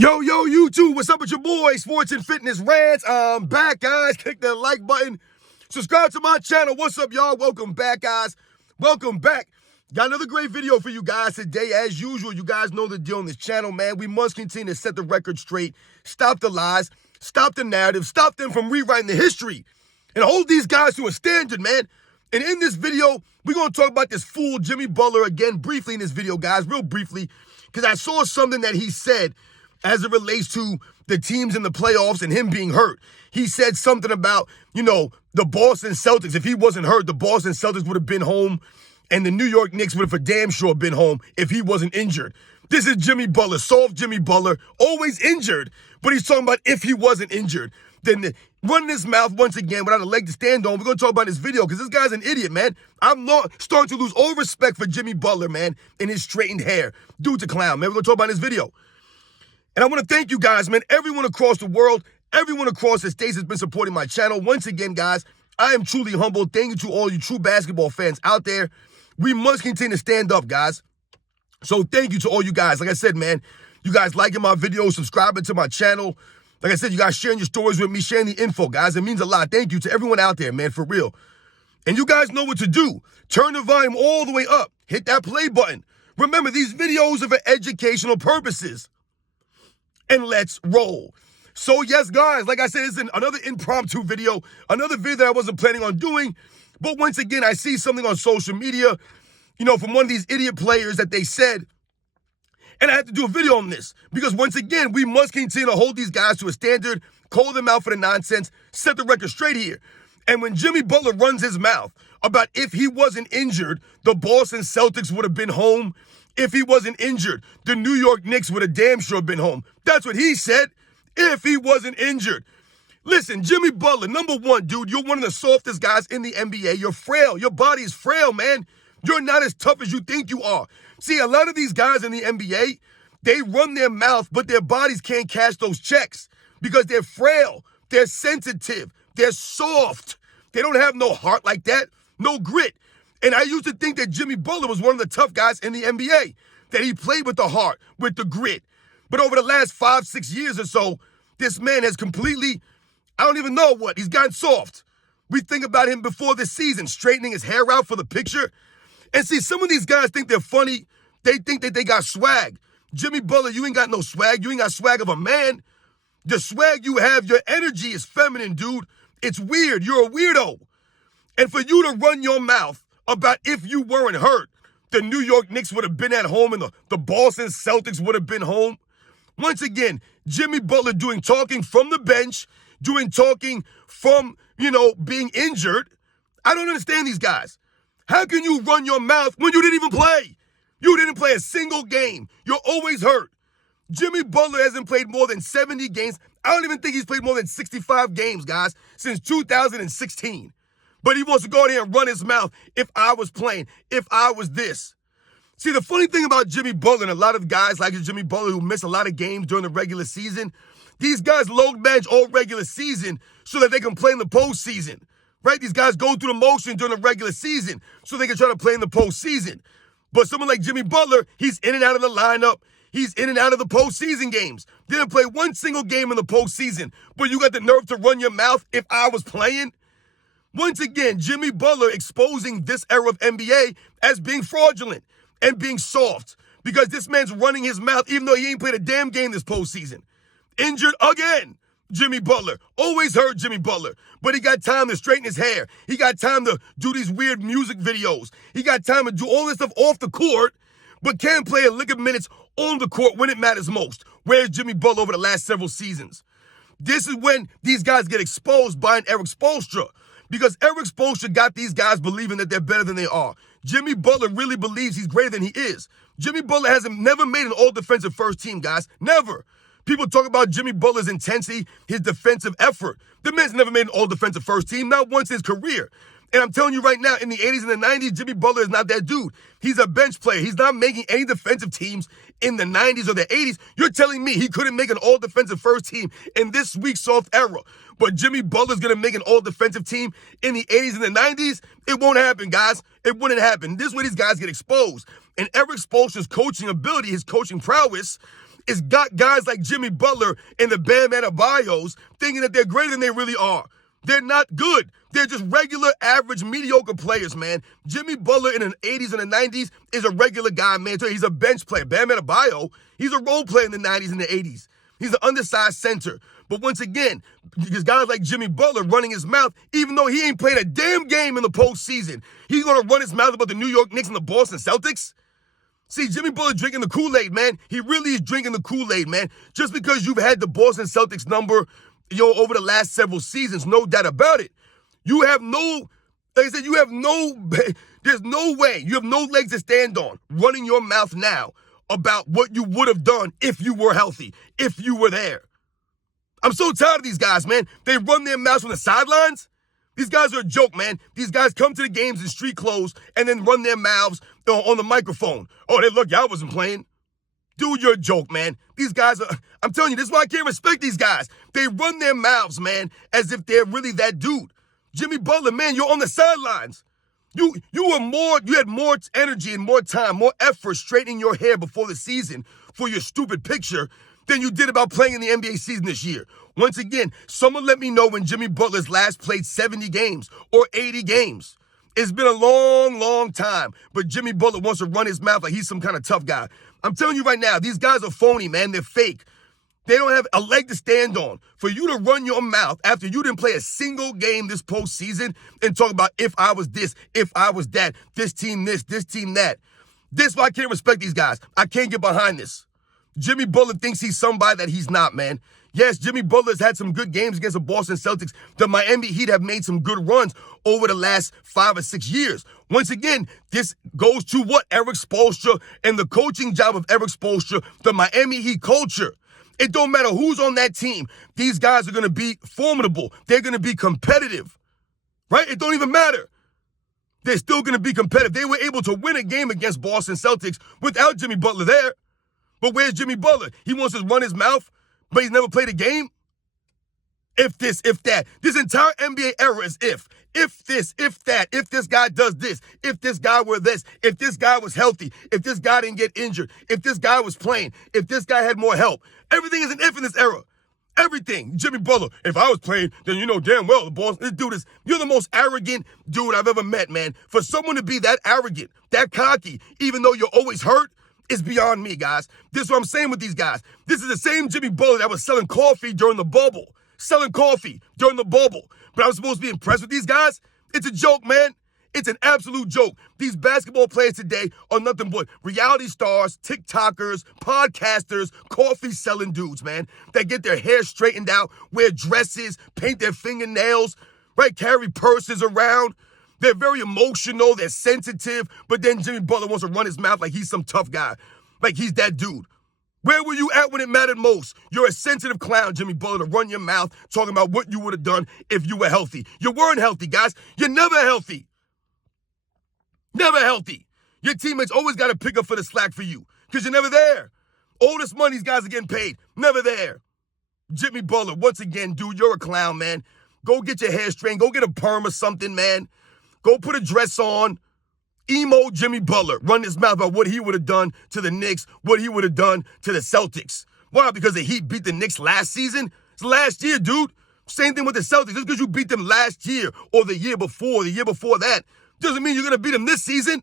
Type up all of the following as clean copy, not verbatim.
Yo, YouTube, what's up with your boy, Sports and Fitness Rants? I'm back, guys. Click that like button. Subscribe to my channel. What's up, y'all? Welcome back, guys. Welcome back. Got another great video for you guys today. As usual, you guys know the deal on this channel, man. We must continue to set the record straight, stop the lies, stop the narrative, stop them from rewriting the history, and hold these guys to a standard, man. And in this video, we're going to talk about this fool, Jimmy Butler, again, briefly in this video, guys, real briefly, because I saw something that he said as it relates to the teams in the playoffs and him being hurt. He said something about, the Boston Celtics. If he wasn't hurt, the Boston Celtics would have been home, and the New York Knicks would have for damn sure been home if he wasn't injured. This is Jimmy Butler, soft Jimmy Butler, always injured, but he's talking about if he wasn't injured. Then running his mouth once again without a leg to stand on. We're going to talk about this video because this guy's an idiot, man. I'm not starting to lose all respect for Jimmy Butler, man, and his straightened hair. Dude's a clown, man. We're going to talk about this video. And I want to thank you guys, man. Everyone across the world, everyone across the states has been supporting my channel. Once again, guys, I am truly humbled. Thank you to all you true basketball fans out there. We must continue to stand up, guys. So thank you to all you guys. Like I said, man, you guys liking my videos, subscribing to my channel. Like I said, you guys sharing your stories with me, sharing the info, guys. It means a lot. Thank you to everyone out there, man, for real. And you guys know what to do. Turn the volume all the way up. Hit that play button. Remember, these videos are for educational purposes. And let's roll. So yes, guys, like I said, it's another impromptu video, another video that I wasn't planning on doing. But once again, I see something on social media, from one of these idiot players that they said, and I have to do a video on this because once again, we must continue to hold these guys to a standard, call them out for the nonsense, set the record straight here. And when Jimmy Butler runs his mouth about if he wasn't injured, the Boston Celtics would have been home. If he wasn't injured, the New York Knicks would have damn sure been home. That's what he said, if he wasn't injured. Listen, Jimmy Butler, number one, dude, you're one of the softest guys in the NBA. You're frail. Your body is frail, man. You're not as tough as you think you are. See, a lot of these guys in the NBA, they run their mouth, but their bodies can't cash those checks because they're frail. They're sensitive. They're soft. They don't have no heart like that, no grit. And I used to think that Jimmy Butler was one of the tough guys in the NBA, that he played with the heart, with the grit. But over the last 5-6 years or so, this man has completely, I don't even know what, he's gotten soft. We think about him before this season, straightening his hair out for the picture. And see, some of these guys think they're funny. They think that they got swag. Jimmy Butler, you ain't got no swag. You ain't got swag of a man. The swag you have, your energy is feminine, dude. It's weird. You're a weirdo. And for you to run your mouth about if you weren't hurt, the New York Knicks would have been at home and the Boston Celtics would have been home. Once again, Jimmy Butler doing talking from the bench, doing talking from, being injured. I don't understand these guys. How can you run your mouth when you didn't even play? You didn't play a single game. You're always hurt. Jimmy Butler hasn't played more than 70 games. I don't even think he's played more than 65 games, guys, since 2016. But he wants to go out here and run his mouth if I was playing, if I was this. See, the funny thing about Jimmy Butler and a lot of guys like Jimmy Butler who miss a lot of games during the regular season, these guys load manage all regular season so that they can play in the postseason, right? These guys go through the motion during the regular season so they can try to play in the postseason. But someone like Jimmy Butler, he's in and out of the lineup. He's in and out of the postseason games. Didn't play one single game in the postseason. But you got the nerve to run your mouth if I was playing? Once again, Jimmy Butler exposing this era of NBA as being fraudulent and being soft because this man's running his mouth even though he ain't played a damn game this postseason. Injured again, Jimmy Butler. Always hurt Jimmy Butler, but he got time to straighten his hair. He got time to do these weird music videos. He got time to do all this stuff off the court, but can't play a lick of minutes on the court when it matters most. Where's Jimmy Butler over the last several seasons? This is when these guys get exposed by an Eric Spoelstra. Because Eric Spoelstra got these guys believing that they're better than they are. Jimmy Butler really believes he's greater than he is. Jimmy Butler never made an all-defensive first team, guys. Never. People talk about Jimmy Butler's intensity, his defensive effort. The man's never made an all-defensive first team, not once in his career. And I'm telling you right now, in the 80s and the 90s, Jimmy Butler is not that dude. He's a bench player. He's not making any defensive teams in the 90s or the 80s. You're telling me he couldn't make an all-defensive first team in this week's soft era. But Jimmy Butler's going to make an all-defensive team in the 80s and the 90s? It won't happen, guys. It wouldn't happen. This is where these guys get exposed. And Eric Spoelstra's coaching ability, his coaching prowess, It's got guys like Jimmy Butler and the Bam Adebayos thinking that they're greater than they really are. They're not good. They're just regular, average, mediocre players, man. Jimmy Butler in the 80s and the 90s is a regular guy, man. He's a bench player. Bam Adebayo, he's a role player in the 90s and the 80s. He's an undersized center. But once again, because guys like Jimmy Butler running his mouth, even though he ain't played a damn game in the postseason, he's going to run his mouth about the New York Knicks and the Boston Celtics? See, Jimmy Butler drinking the Kool-Aid, man. He really is drinking the Kool-Aid, man. Just because you've had the Boston Celtics number, over the last several seasons, no doubt about it. You have no, like I said, there's no way, you have no legs to stand on running your mouth now about what you would have done if you were healthy, if you were there. I'm so tired of these guys, man. They run their mouths from the sidelines. These guys are a joke, man. These guys come to the games in street clothes and then run their mouths on the microphone. Oh, they look, y'all wasn't playing. Dude, you're a joke, man. These guys are, I'm telling you, this is why I can't respect these guys. They run their mouths, man, as if they're really that dude. Jimmy Butler, man, you're on the sidelines. You had more energy and more time, more effort straightening your hair before the season for your stupid picture than you did about playing in the NBA season this year. Once again, someone let me know when Jimmy Butler's last played 70 games or 80 games. It's been a long, long time, but Jimmy Butler wants to run his mouth like he's some kind of tough guy. I'm telling you right now, these guys are phony, man. They're fake. They don't have a leg to stand on. For you to run your mouth after you didn't play a single game this postseason and talk about if I was this, if I was that, this team that. This is why I can't respect these guys. I can't get behind this. Jimmy Butler thinks he's somebody that he's not, man. Yes, Jimmy Butler's had some good games against the Boston Celtics. The Miami Heat have made some good runs over the last 5 or 6 years. Once again, this goes to what? Erik Spoelstra and the coaching job of Erik Spoelstra, the Miami Heat culture. It don't matter who's on that team. These guys are going to be formidable. They're going to be competitive, right? It don't even matter. They're still going to be competitive. They were able to win a game against Boston Celtics without Jimmy Butler there. But where's Jimmy Butler? He wants to run his mouth, but he's never played a game? If this, if that. This entire NBA era is if. If this, if that. If this guy does this. If this guy were this. If this guy was healthy. If this guy didn't get injured. If this guy was playing. If this guy had more help. Everything is an if in this era. Everything. Jimmy Butler, if I was playing, then you know damn well the boss. This dude is, you're the most arrogant dude I've ever met, man. For someone to be that arrogant, that cocky, even though you're always hurt, is beyond me, guys. This is what I'm saying with these guys. This is the same Jimmy Butler that was selling coffee during the bubble. But I was supposed to be impressed with these guys? It's a joke, man. It's an absolute joke. These basketball players today are nothing but reality stars, TikTokers, podcasters, coffee-selling dudes, man, that get their hair straightened out, wear dresses, paint their fingernails, right, carry purses around. They're very emotional, they're sensitive, but then Jimmy Butler wants to run his mouth like he's some tough guy, like he's that dude. Where were you at when it mattered most? You're a sensitive clown, Jimmy Butler, to run your mouth talking about what you would have done if you were healthy. You weren't healthy, guys. You're never healthy. Never healthy. Your teammates always got to pick up for the slack for you because you're never there. All this money these guys are getting paid, never there. Jimmy Butler, once again, dude, you're a clown, man. Go get your hair straightened. Go get a perm or something, man. Go put a dress on. Emo Jimmy Butler, run his mouth about what he would have done to the Knicks, what he would have done to the Celtics. Why? Because the Heat beat the Knicks last season? It's last year, dude. Same thing with the Celtics. Just because you beat them last year or the year before that, doesn't mean you're going to beat them this season.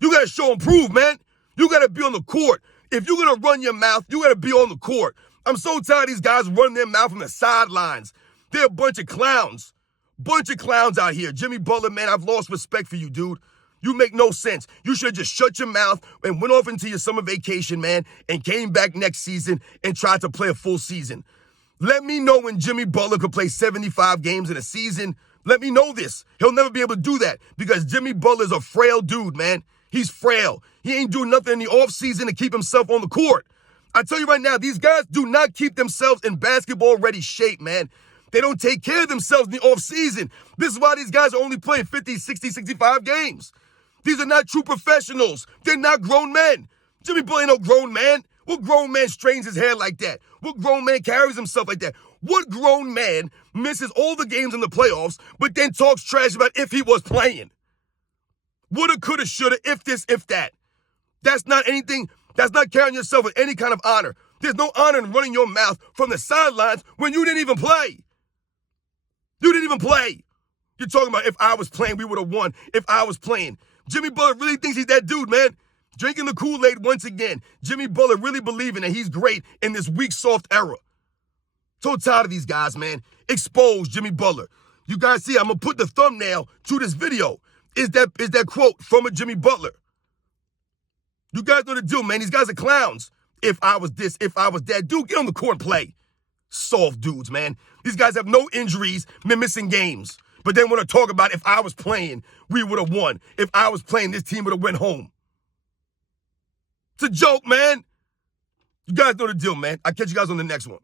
You got to show and prove, man. You got to be on the court. If you're going to run your mouth, you got to be on the court. I'm so tired of these guys running their mouth from the sidelines. They're a bunch of clowns. Bunch of clowns out here. Jimmy Butler, man, I've lost respect for you, dude. You make no sense. You should have just shut your mouth and went off into your summer vacation, man, and came back next season and tried to play a full season. Let me know when Jimmy Butler could play 75 games in a season. Let me know this. He'll never be able to do that because Jimmy Butler's a frail dude, man. He's frail. He ain't doing nothing in the offseason to keep himself on the court. I tell you right now, these guys do not keep themselves in basketball-ready shape, man. They don't take care of themselves in the offseason. This is why these guys are only playing 50, 60, 65 games. These are not true professionals. They're not grown men. Jimmy Butler ain't no grown man. What grown man straightens his hair like that? What grown man carries himself like that? What grown man misses all the games in the playoffs, but then talks trash about if he was playing? Woulda, coulda, shoulda, if this, if that. That's not anything. That's not carrying yourself with any kind of honor. There's no honor in running your mouth from the sidelines when you didn't even play. You didn't even play. You're talking about if I was playing, we would have won. If I was playing. Jimmy Butler really thinks he's that dude, man. Drinking the Kool-Aid once again. Jimmy Butler really believing that he's great in this weak, soft era. So tired of these guys, man. Expose Jimmy Butler. You guys see, I'm going to put the thumbnail to this video. Is that quote from a Jimmy Butler. You guys know the deal, man. These guys are clowns. If I was this, if I was that. Dude, get on the court and play. Soft dudes, man. These guys have no injuries, been missing games. But they want to talk about if I was playing, we would have won. If I was playing, this team would have went home. It's a joke, man. You guys know the deal, man. I'll catch you guys on the next one.